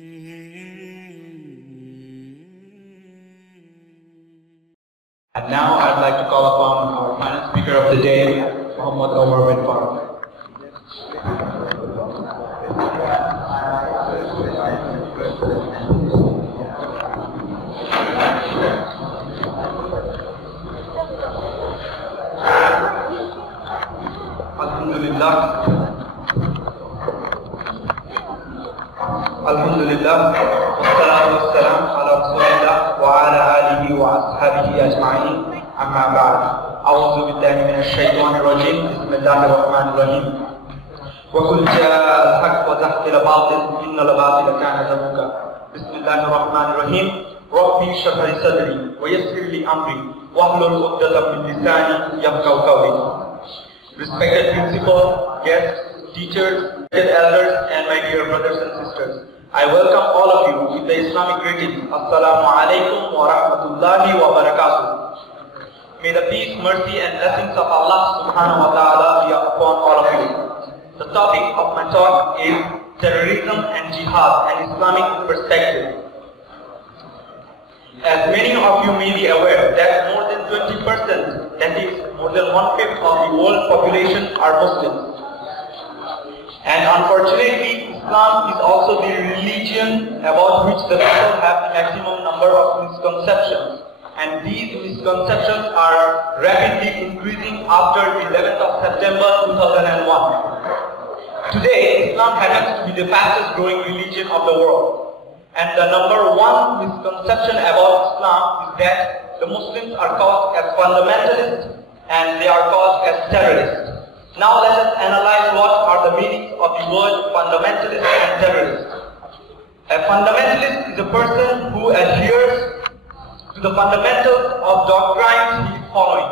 And now I'd like to call upon our final speaker of the day, Muhammad Omar Faruq. Alhamdulillah, wassalatu wassalam ala rasulillah wa ala alihi wa ashabihi ajma'in, amma ba'd. A'udhu billahi minash shaitanir rajim, bismillahir rahmanir rahim. Wa qul jaa al-haqq wa zahaqa al-batil, innal batila kana zahuqa. Bismillahir rahmanir rahim. Rabbi shrah li sadri wa yassir li amri wahlul 'uqdatam min lisani yafqahu qawli. Respected principal, guests, teachers, elders, and my dear brothers and sisters, I welcome all of you with the Islamic greeting. Assalamu alaikum wa rahmatullahi wa barakatuh. May the peace, mercy, and blessings of Allah subhanahu wa ta'ala be upon all of you. The topic of my talk is Terrorism and Jihad, an Islamic perspective. As many of you may be aware that more than 20%, that is more than 1/5 of the world population are Muslims. And unfortunately, Islam is also the religion about which the people have the maximum number of misconceptions. And these misconceptions are rapidly increasing after 11th of September 2001. Today, Islam happens to be the fastest growing religion of the world. And the number one misconception about Islam is that the Muslims are called as fundamentalists and they are called as terrorists. Now let us analyze what are the meanings of the word fundamentalist and terrorist. A fundamentalist is a person who adheres to the fundamentals of doctrines he is following.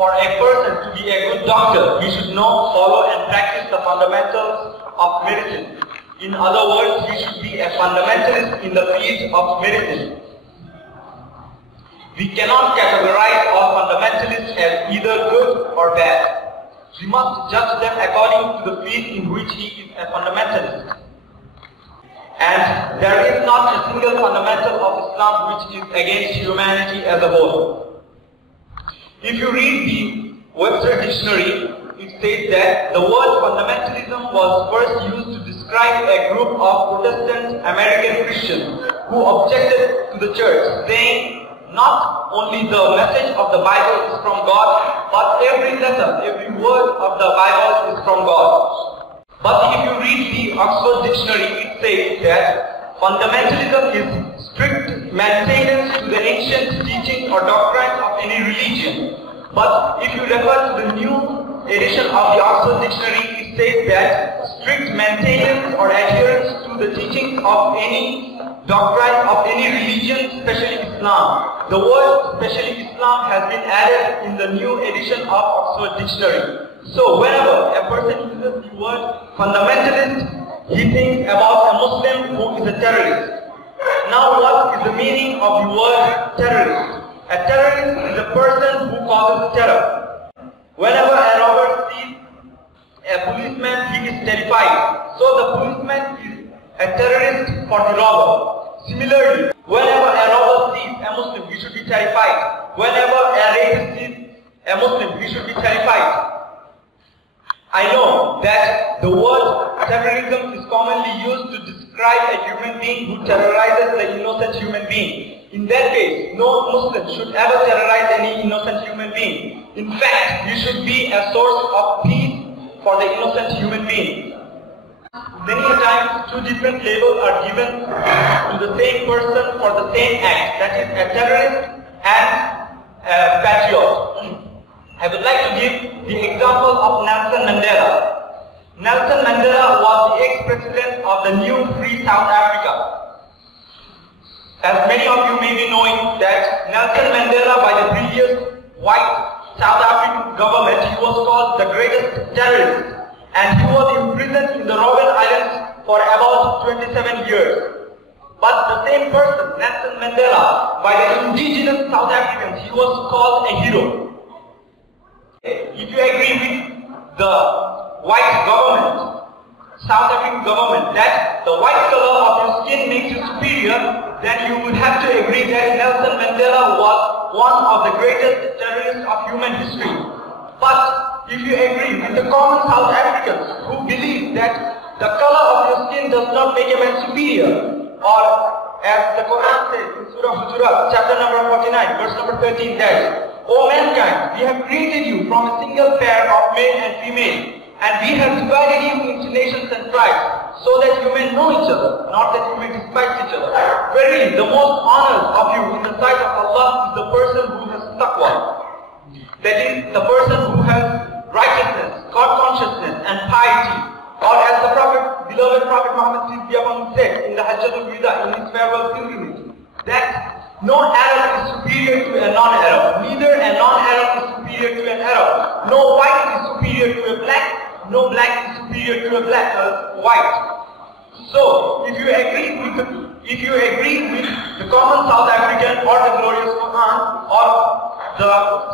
For a person to be a good doctor, he should know, follow and practice the fundamentals of medicine. In other words, he should be a fundamentalist in the field of medicine. We cannot categorize all fundamentalists as either good or bad. We must judge them according to the field in which he is a fundamentalist. And there is not a single fundamental of Islam which is against humanity as a whole. If you read the Webster dictionary, it says that the word fundamentalism was first used to describe a group of Protestant American Christians who objected to the church, saying not only the message of the Bible is from God, but every letter, every word of the Bible is from God. But if you read the Oxford Dictionary, it says that fundamentalism is strict maintenance to the ancient teaching or doctrines of any religion. But if you refer to the new edition of the Oxford Dictionary, it says that strict maintenance or adherence to the teachings of any doctrine of any religion, especially Islam. The word especially Islam has been added in the new edition of Oxford Dictionary. So whenever a person uses the word fundamentalist, he thinks about a Muslim who is a terrorist. Now what is the meaning of the word terrorist? A terrorist is a person who causes terror. Whenever a robber sees a policeman, he is terrified. So the policeman is a terrorist for the robber. Similarly, whenever a robber sees a Muslim, he should be terrified. Whenever a rapist sees a Muslim, he should be terrified. I know that the word terrorism is commonly used to describe a human being who terrorizes the innocent human being. In that case, no Muslim should ever terrorize any innocent human being. In fact, he should be a source of peace for the innocent human being. Many times, two different labels are given to the same person for the same act, that is a terrorist and a patriot. I would like to give the example of Nelson Mandela. Nelson Mandela was the ex-president of the new free South Africa. As many of you may be knowing that Nelson Mandela, by the previous white South African government, he was called the greatest terrorist. And he was imprisoned in the Robben Islands for about 27 years. But the same person, Nelson Mandela, by the indigenous South Africans, he was called a hero. If you agree with the white government, South African government, that the white color of your skin then you would have to agree that Nelson Mandela was one of the greatest terrorists of human history. But if you agree with the common South Africans who believe that the color of your skin does not make a man superior, or as the Quran says in Surah Hujurat, chapter number 49, verse number 13, that, O mankind, we have created you from a single pair of male and female, and we have divided you into nations and tribes, so that you may know each other, not that you may despise each other. Verily, the most honored of you in the sight of Allah is the person who has taqwa. That is, the person who has righteousness, God consciousness, and piety. Or as the beloved Prophet Muhammad said in the Hajjatul Wida, in his farewell pilgrimage, that no Arab is superior to a non-Arab, neither a non-Arab is superior to an Arab, no white is superior to a black, no black is superior to a white. So, if you agree with the common South African or the glorious Quran or the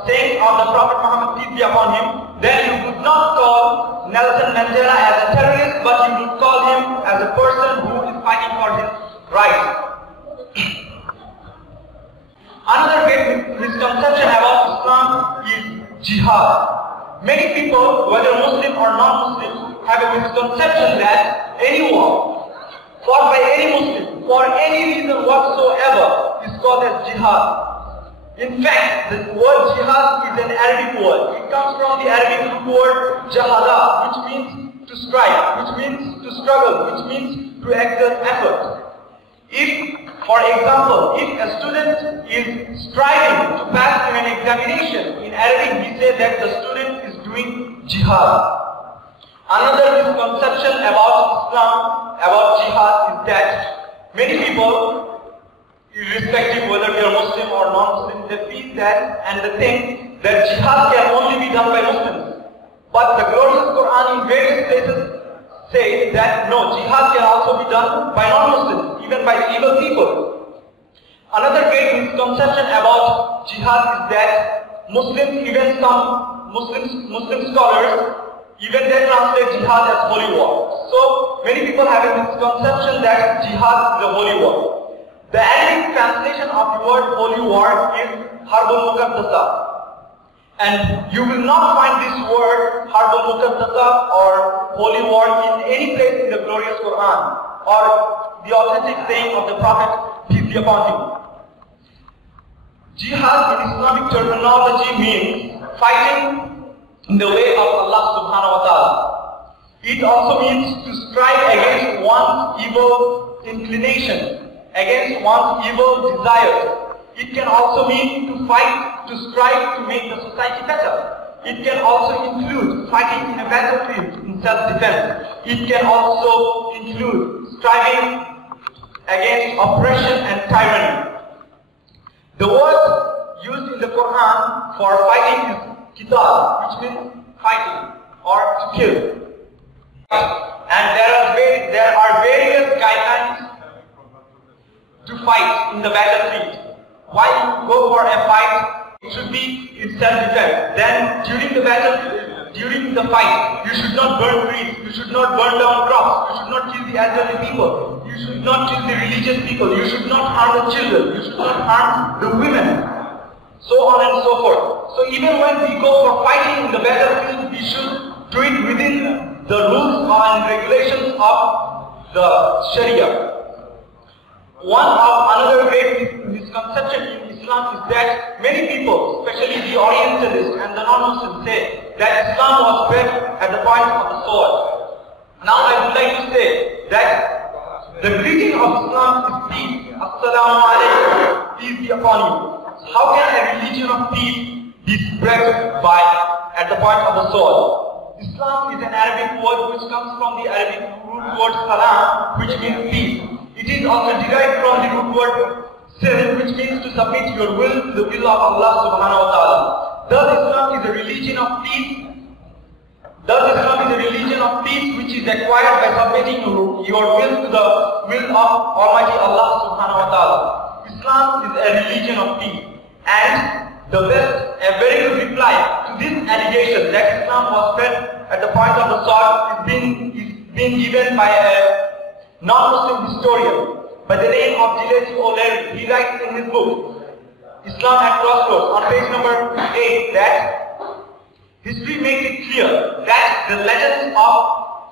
saying of the Prophet Muhammad, peace be upon him, then you would not call Nelson Mandela as a terrorist, but you would call him as a person who is fighting for his rights. Another great misconception about Islam is jihad. Many people, whether Muslim or non-Muslim, have a misconception that any war fought by any Muslim for any reason whatsoever is called as jihad. In fact, the word jihad is an Arabic word. It comes from the Arabic root word jahada, which means to strive, which means to struggle, which means to exert effort. If, for example, if a student is striving to pass in an examination, in Arabic we say that the student is doing jihad. Another misconception about Islam, about jihad, is that many people, irrespective whether they are Muslim or non-Muslim, they feel that and they think that jihad can only be done by Muslims. But the glorious Quran in various places say that no, jihad can also be done by non-Muslims, even by evil people. Another great misconception about jihad is that Muslims, even some Muslim scholars, even they translate jihad as holy war. So many people have a misconception that jihad is a holy war. The Arabic translation of the word holy war is Harbul Muqaddasa. And you will not find this word Harbul Muqaddasa or holy war in any place in the glorious Quran or the authentic saying of the Prophet, peace be upon him. Jihad in Islamic terminology means fighting in the way of Allah subhanahu wa ta'ala. It also means to strive against one's evil inclination, against one's evil desires. It can also mean to fight, to strive to make the society better. It can also include fighting in a battlefield in self-defense. It can also include striving against oppression and tyranny. The word used in the Quran for fighting is qital, which means fighting or to kill. And there are various guidelines to fight in the battlefield. While you go for a fight, it should be in self-defense. Then during the battle, during the fight, you should not burn trees, you should not burn down crops, you should not kill the elderly people, you should not kill the religious people, you should not harm the children, you should not harm the women, so on and so forth. So even when we go for fighting in the battlefield, we should do it within the rules and regulations of the Sharia. Another great misconception in Islam is that many people, especially the Orientalists and the non-Muslims, say that Islam was spread at the point of the sword. Now I would like to say that the greeting of Islam is peace. Assalamu alaikum, peace be upon you. How can a religion of peace be spread at the point of the sword? Islam is an Arabic word which comes from the Arabic root word salam, which means peace. It is also derived from the root word silm, which means to submit your will to the will of Allah subhanahu wa ta'ala. Thus Islam is a religion of peace. Thus Islam is a religion of peace which is acquired by submitting your will to the will of Almighty Allah subhanahu wa ta'ala. Islam is a religion of peace. And a very good reply to this allegation that Islam was spread at the point of the sword is being given by a non-Muslim historian. by the name of Gilles O'Leary. He writes in his book, Islam at Crossroads, on page number 8, that history makes it clear that the legends of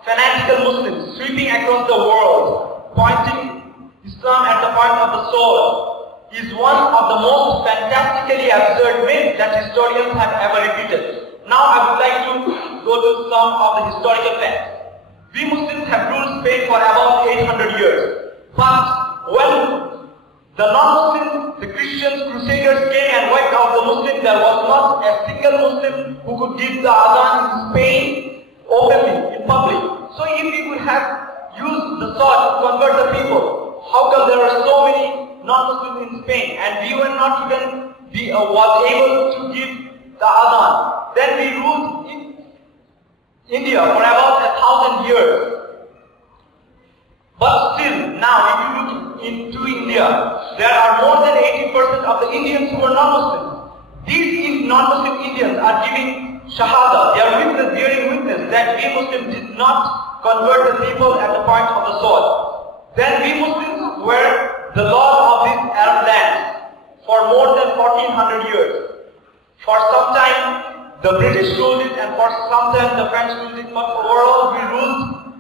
fanatical Muslims sweeping across the world, pointing Islam at the point of the sword, is one of the most fantastically absurd myths that historians have ever repeated. Now I would like to go to some of the historical facts. We Muslims have ruled Spain for about 800 years. But when the non-Muslims, the Christians, Crusaders came and wiped out the Muslims, there was not a single Muslim who could give the Adhan in Spain openly, in public. So if we would have used the sword to convert the people, how come there are so many non-Muslims in Spain and we were not even was able to give the Adhan? Then we ruled in India for about 1,000 years. But still, now if you look into India, there are more than 80% of the Indians who are non-Muslims. These non-Muslim Indians are giving Shahada. They are bearing witness that we Muslims did not convert the people at the point of the sword. Then we Muslims were the lord of these Arab lands for more than 1400 years. For some time, the British ruled it, and for some time the French ruled it, but overall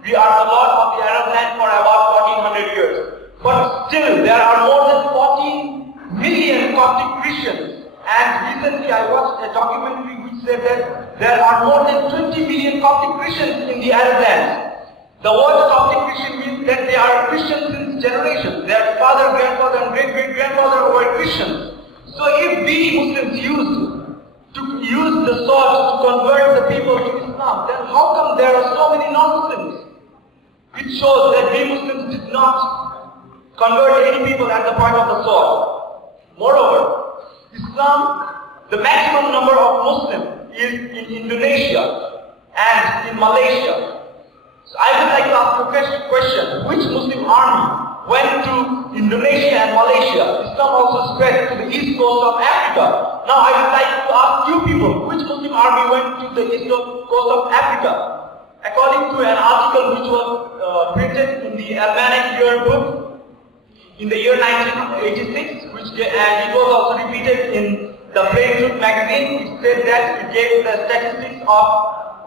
we are the lord of the Arab land for about 1400 years. But still, there are more than 14 million Coptic Christians. And recently I watched a documentary which said that there are more than 20 million Coptic Christians in the Arab lands. The word Coptic Christian means that they are Christians since generations. Their father, grandfather and great-great-grandfather were Christians. So if we Muslims use the sword to convert the people to Islam, then how come there are so many non-Muslims? It shows that we Muslims did not convert any people at the point of the sword. Moreover, Islam, the maximum number of Muslims is in Indonesia and in Malaysia. So I would like to ask a question. Which Muslim army went to Indonesia and Malaysia? Islam also spread to the east coast of Africa. Now I would like to ask you people, which Muslim army went to the east coast of Africa? According to an article which was printed in the Islamic yearbook in the year 1986, and it was also repeated in the Plain Truth magazine, it said that it gave the statistics of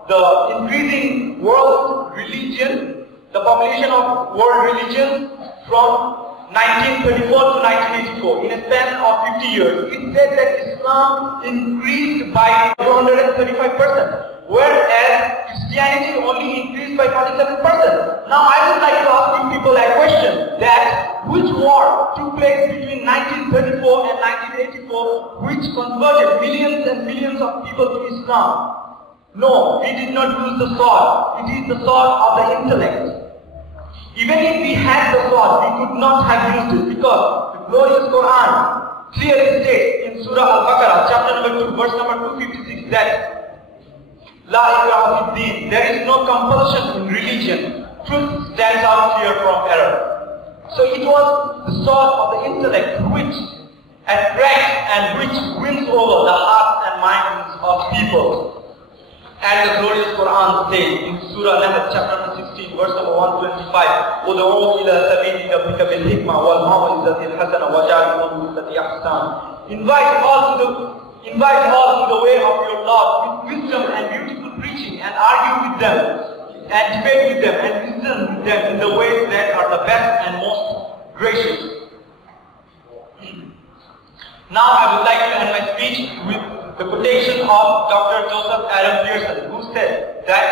the increasing world religion, the population of world religion from 1934 to 1984, in a span of 50 years. It said that Islam increased by 235%, whereas Christianity only increased by 47%. Now I would like to ask you people a question, that which war took place between 1934 and 1984 which converted millions and millions of people to Islam? No, we did not use the sword. It is the sword of the intellect. Even if we had the sword, we could not have used it, because the glorious Quran clearly states in Surah Al-Baqarah, chapter number 2, verse number 256, that La ikraha fid din, there is no compulsion in religion. Truth stands out clear from error. So it was the sword of the intellect which attracts and which wins over the hearts and minds of people. And the glorious Quran says in Surah Nahl, chapter number 16, verse number 125, "Ud'u ila sabili rabbika bil hikma wal maw'izati al hasana waj'alhum billati ahsan." Invite all to the way of your Lord with wisdom and beautiful preaching, and argue with them, and debate with them, and reason with them in the ways that are the best and most gracious. Now I would like to end my speech with the quotation of Dr. Joseph Adam Pearson, who said that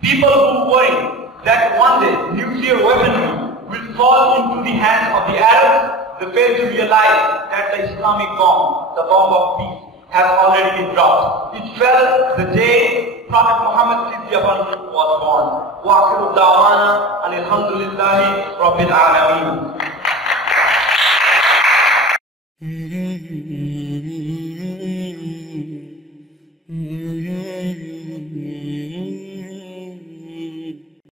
people who worry that one day nuclear weaponry will fall into the hands of the Arabs, they fail to realize that the Islamic bomb, the bomb of peace, has already been dropped. It fell the day Prophet Muhammad was born. Wa akhiru da'wana alhamdulillahi rabbil alameen.